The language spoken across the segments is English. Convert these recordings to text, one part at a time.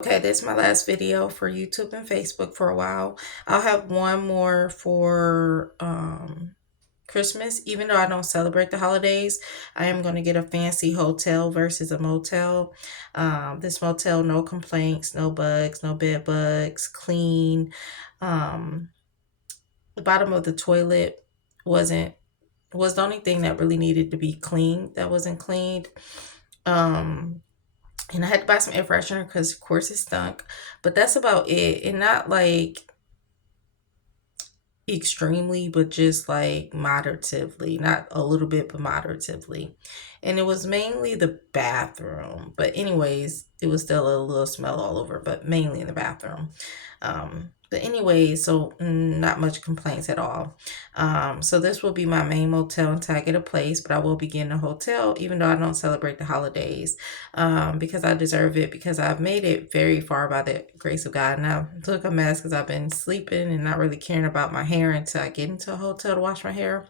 Okay, this is my last video for YouTube and Facebook for a while. I'll have one more for Christmas. Even though I don't celebrate the holidays, I am going to get a fancy hotel versus a motel. This motel, no complaints, no bugs, no bed bugs, clean. Um, the bottom of the toilet wasn't was the only thing that really needed to be cleaned that wasn't cleaned. Um, and I had to buy some air freshener because, of course, it stunk. But that's about it. And not like extremely, but just like moderatively. Not a little bit, but moderatively. And it was mainly the bathroom. But, anyways, it was still a little smell all over, but mainly in the bathroom. But anyway, so not much complaints at all. So this will be my main motel until I get a place, but I will be getting a hotel, even though I don't celebrate the holidays, because I deserve it, because I've made it very far by the grace of God. Now, look a mess because I've been sleeping and not really caring about my hair until I get into a hotel to wash my hair.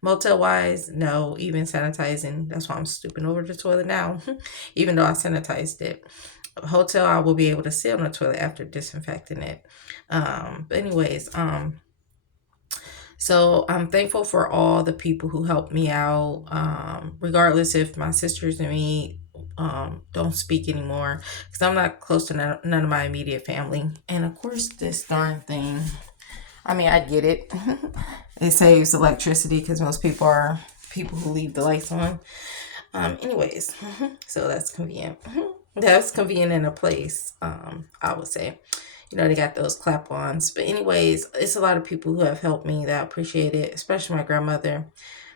Motel wise, no, even sanitizing. That's why I'm stooping over the toilet now, even though I sanitized it. Hotel, I will be able to sit on the toilet after disinfecting it. But anyways, so I'm thankful for all the people who helped me out, regardless if my sisters and me don't speak anymore, because I'm not close to none of my immediate family. And of course, this darn thing, I mean, I get it. It saves electricity because most people are people who leave the lights on. Anyways, so that's convenient. That's convenient in a place, I would say. They got those clap-ons. But anyways, it's a lot of people who have helped me that I appreciate it, especially my grandmother.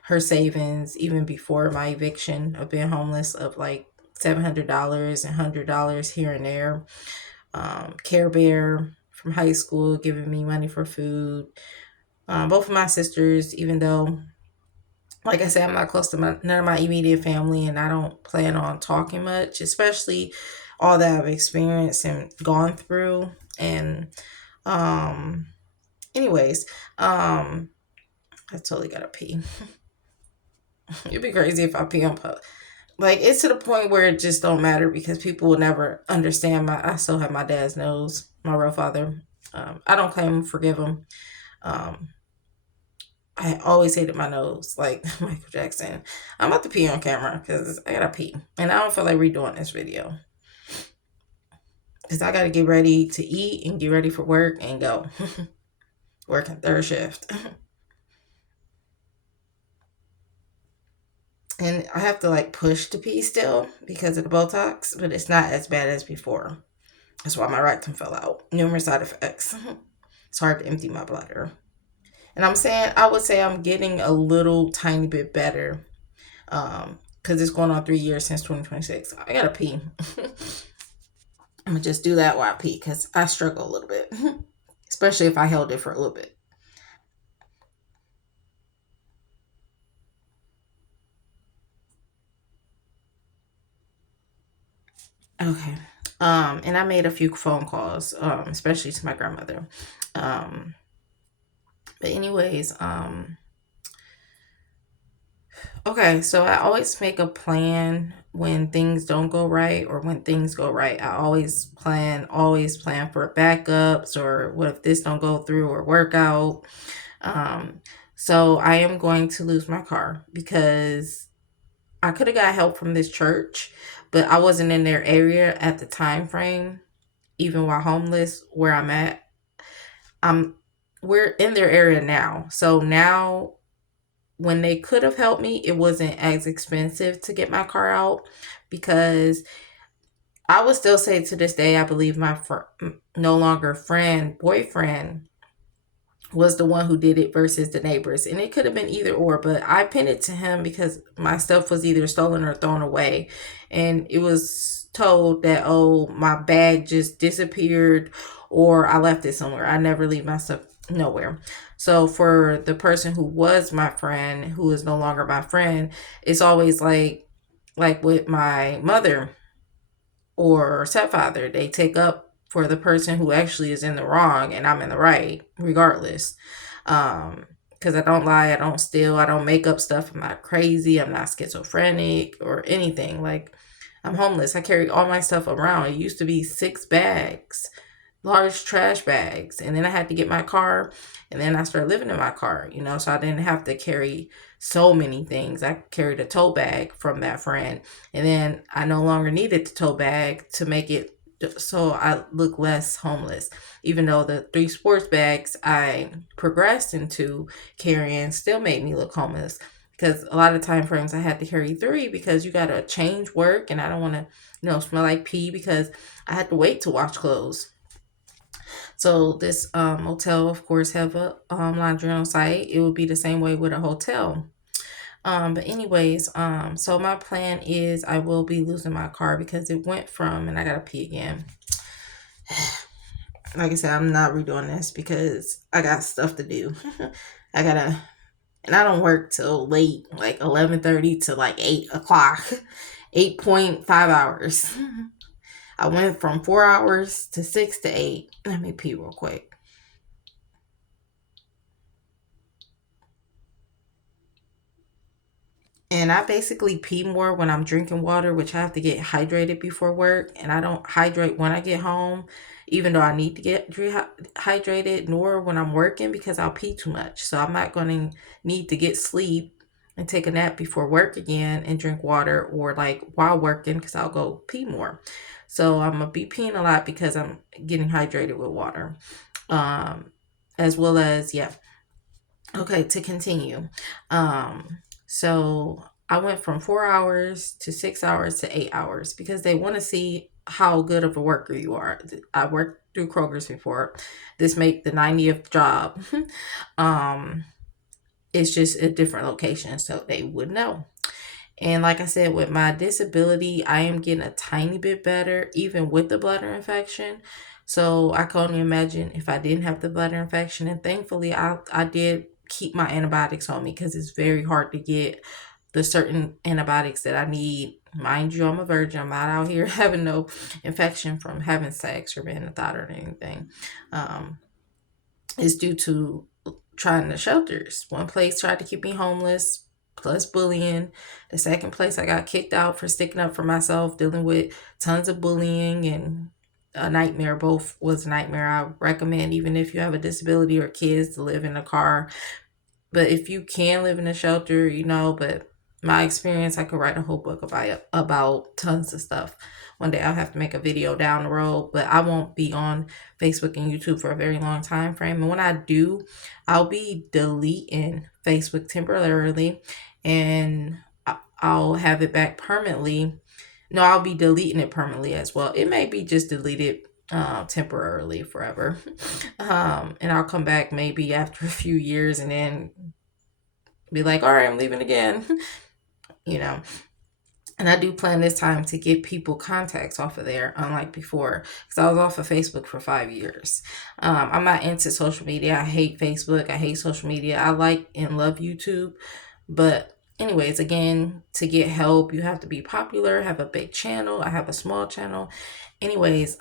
Her savings, even before my eviction of being homeless, of like $700 and $100 here and there. Care Bear from high school giving me money for food. Both of my sisters, even though, like I said, I'm not close to none of my immediate family, and I don't plan on talking much, especially all that I've experienced and gone through. And um, anyways, I totally gotta pee. It'd be crazy if I pee on public. Like, it's to the point where it just don't matter because people will never understand I still have my dad's nose, my real father. I don't claim him, forgive him. Um, I always hated my nose, like Michael Jackson. I'm about to pee on camera because I gotta pee. And I don't feel like redoing this video. Because I gotta get ready to eat and get ready for work and go. Working third shift. And I have to like push to pee still because of the Botox, but it's not as bad as before. That's why my rectum fell out. Numerous side effects. It's hard to empty my bladder. And I would say I'm getting a little tiny bit better. Because it's going on 3 years since 2026. I gotta pee. I'm gonna just do that while I pee because I struggle a little bit, especially if I held it for a little bit. Okay. And I made a few phone calls, especially to my grandmother. Um, but anyways, okay, so I always make a plan when things don't go right or when things go right. I always plan for backups, or what if this don't go through or work out. Um, so I am going to lose my car because I could have got help from this church, but I wasn't in their area at the time frame, even while homeless where I'm at. I'm We're in their area now. So now when they could have helped me, it wasn't as expensive to get my car out, because I would still say to this day, I believe my no longer friend, boyfriend, was the one who did it versus the neighbors. And it could have been either or, but I pinned it to him because my stuff was either stolen or thrown away. And it was told that, oh, my bag just disappeared or I left it somewhere. I never leave my stuff nowhere. So for the person who was my friend, who is no longer my friend, it's always like with my mother or stepfather, they take up for the person who actually is in the wrong and I'm in the right, regardless. Because I don't lie, I don't steal, I don't make up stuff, I'm not crazy, I'm not schizophrenic or anything. Like, I'm homeless. I carry all my stuff around. It used to be 6 bags, large trash bags. And then I had to get my car, and then I started living in my car, so I didn't have to carry so many things. I carried a tote bag from that friend, and then I no longer needed the tote bag to make it so I look less homeless. Even though the 3 sports bags I progressed into carrying still made me look homeless, because a lot of time frames I had to carry 3 because you gotta change work, and I don't want to smell like pee because I had to wait to wash clothes. So this hotel, of course, have a laundry on site. It would be the same way with a hotel. But anyways, so my plan is I will be losing my car because it went from, and I gotta pee again. Like I said, I'm not redoing this because I got stuff to do. I gotta, and I don't work till late, like 11:30 to like 8 o'clock, 8.5 hours. I went from 4 hours to 6 to 8. Let me pee real quick. And I basically pee more when I'm drinking water, which I have to get hydrated before work. And I don't hydrate when I get home, even though I need to get hydrated, nor when I'm working because I'll pee too much. So I'm not going to need to get sleep and take a nap before work again and drink water, or like while working because I'll go pee more. So I'm going to be peeing a lot because I'm getting hydrated with water. Um, as well as, yeah, okay, to continue. So I went from 4 hours to 6 hours to 8 hours because they want to see how good of a worker you are. I worked through Kroger's before. This make the 90th job. um, it's just a different location, so they would know. And like I said, with my disability, I am getting a tiny bit better, even with the bladder infection. So I can only imagine if I didn't have the bladder infection. And thankfully, I did keep my antibiotics on me because it's very hard to get the certain antibiotics that I need. Mind you, I'm a virgin. I'm not out here having no infection from having sex or being a thought or anything. Um, it's due to trying the shelters. One place tried to keep me homeless, plus bullying. The second place, I got kicked out for sticking up for myself, dealing with tons of bullying and a nightmare. Both was a nightmare. I recommend, even if you have a disability or kids, to live in a car. But if you can live in a shelter, but my experience, I could write a whole book about tons of stuff. One day I'll have to make a video down the road, but I won't be on Facebook and YouTube for a very long time frame. And when I do, I'll be deleting Facebook temporarily, and I'll have it back permanently. No, I'll be deleting it permanently as well. It may be just deleted temporarily forever. And I'll come back maybe after a few years and then be like, all right, I'm leaving again, you know. And I do plan this time to get people contacts off of there, unlike before, because I was off of Facebook for 5 years. I'm not into social media. I hate Facebook. I hate social media. I like and love YouTube. But anyways, again, to get help, you have to be popular, have a big channel. I have a small channel. Anyways,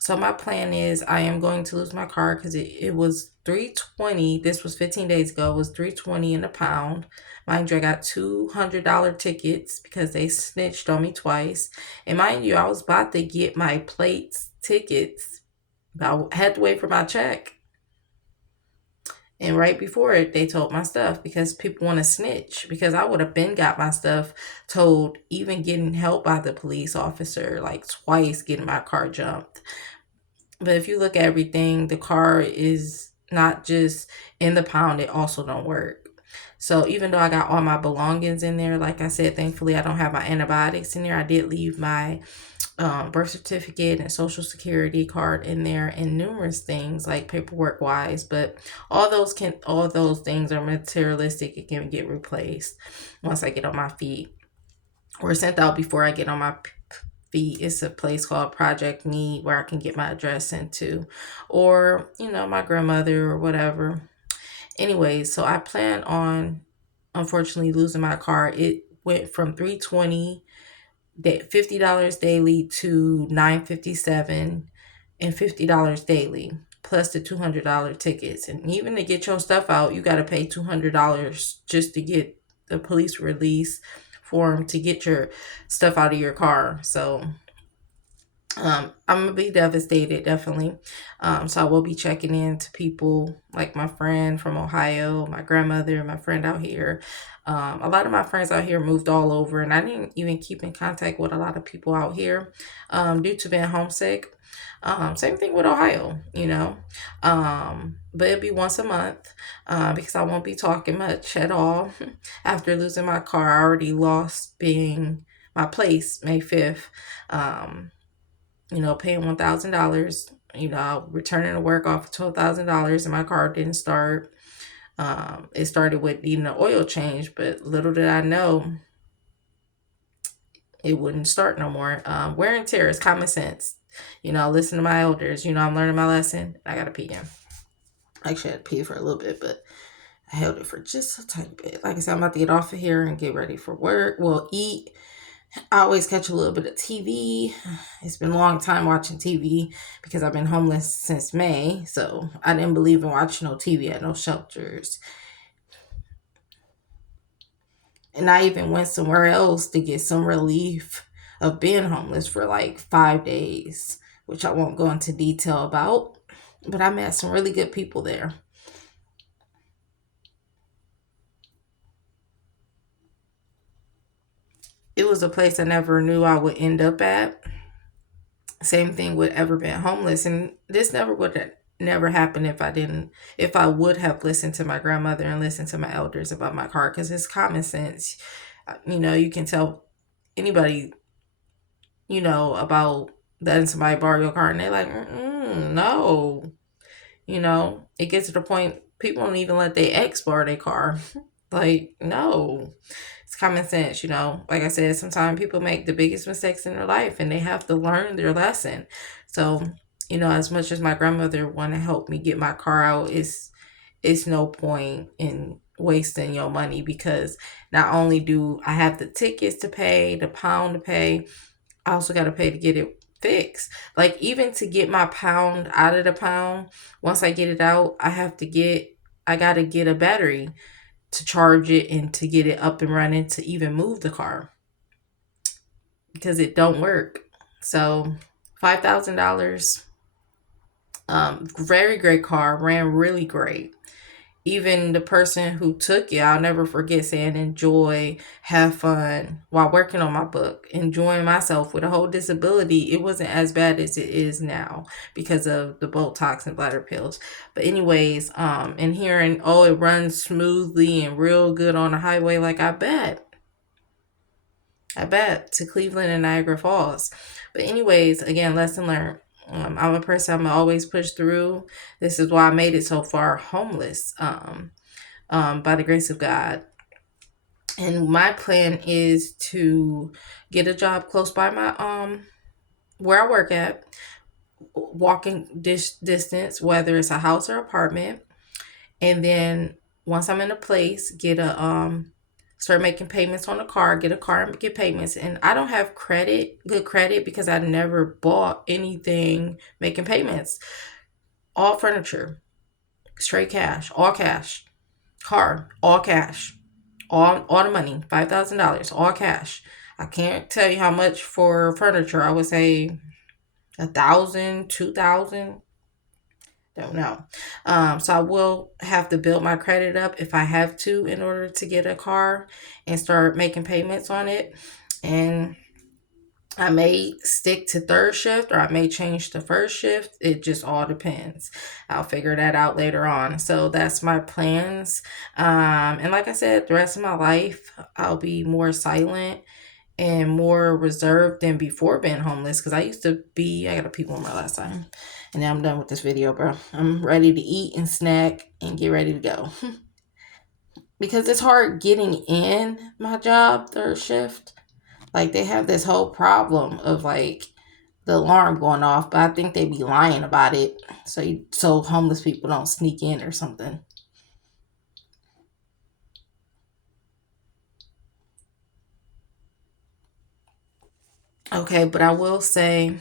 so my plan is I am going to lose my car because it was 320. This was 15 days ago. It was 320 in a pound. Mind you, I got $200 tickets because they snitched on me twice. And mind you, I was about to get my plates tickets, but I had to wait for my check. And right before it, they told my stuff because people want to snitch. Because I would have been got my stuff told, even getting help by the police officer, like twice getting my car jumped. But if you look at everything, the car is not just in the pound, it also don't work. So even though I got all my belongings in there, like I said, thankfully I don't have my antibiotics in there. I did leave my birth certificate and social security card in there, and numerous things like paperwork wise, but all those things are materialistic. It can get replaced once I get on my feet, or sent out before I get on my feet. It's a place called Project Me where I can get my address sent to, or my grandmother or whatever. Anyways, so I plan on unfortunately losing my car. It went from 320 $50 daily to $957 and $50 daily, plus the $200 tickets. And even to get your stuff out, you got to pay $200 just to get the police release form to get your stuff out of your car. So I'm gonna be devastated, definitely. So I will be checking in to people like my friend from Ohio, my grandmother, my friend out here. A lot of my friends out here moved all over, and I didn't even keep in contact with a lot of people out here due to being homesick. Same thing with Ohio, you know. But it'll be once a month because I won't be talking much at all. After losing my car, I already lost being my place May 5th. Um, paying $1,000, returning to work off of $12,000 and my car didn't start. It started with needing an oil change, but little did I know it wouldn't start no more. Wear and tear is common sense. Listen to my elders. I'm learning my lesson. I gotta pee in. Actually, I had to pee for a little bit, but I held it for just a tiny bit. Like I said, I'm about to get off of here and get ready for work. Well, eat. I always catch a little bit of TV. It's been a long time watching TV because I've been homeless since May. So I didn't believe in watching no TV at no shelters. And I even went somewhere else to get some relief of being homeless for like 5 days, which I won't go into detail about. But I met some really good people there. It was a place I never knew I would end up at. Same thing with ever been homeless, and this never would have never happened if I would have listened to my grandmother and listened to my elders about my car, because it's common sense. You can tell anybody about letting somebody borrow your car and they're like, no. It gets to the point people don't even let their ex borrow their car. Like, no. It's common sense. Like I said, sometimes people make the biggest mistakes in their life and they have to learn their lesson. So, as much as my grandmother want to help me get my car out, it's no point in wasting your money, because not only do I have the tickets to pay, the pound to pay, I also got to pay to get it fixed. Like, even to get my pound out of the pound, once I get it out, I got to get a battery to charge it and to get it up and running to even move the car, because it don't work. So $5,000, very great car, ran really great. Even the person who took it, I'll never forget saying enjoy, have fun while working on my book, enjoying myself with a whole disability. It wasn't as bad as it is now because of the Botox and bladder pills. But anyways, and hearing, oh, it runs smoothly and real good on the highway, like I bet to Cleveland and Niagara Falls. But anyways, again, lesson learned. I'm a person, I'm always push through. This is why I made it so far homeless, by the grace of God. And my plan is to get a job close by my where I work at, walking distance, whether it's a house or apartment. And then once I'm in a place, get a start making payments on the car, get a car and get payments. And I don't have good credit, because I never bought anything making payments. All furniture, straight cash, all cash. Car, all cash. All the money, $5,000, all cash. I can't tell you how much for furniture. I would say 1,000, 2,000. Don't know. So I will have to build my credit up if I have to in order to get a car and start making payments on it. And I may stick to third shift or I may change to first shift. It just all depends. I'll figure that out later on. So that's my plans. And like I said, the rest of my life, I'll be more silent and more reserved than before being homeless, because I used to be, I got to pee one more last time. And now I'm done with this video, bro. I'm ready to eat and snack and get ready to go. Because it's hard getting in my job, third shift. Like, they have this whole problem of like the alarm going off, but I think they be lying about it so homeless people don't sneak in or something. Okay, but I will say,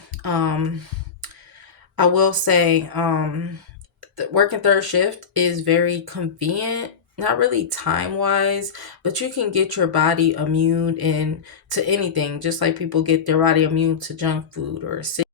working third shift is very convenient not really time wise, but you can get your body immune in to anything, just like people get their body immune to junk food or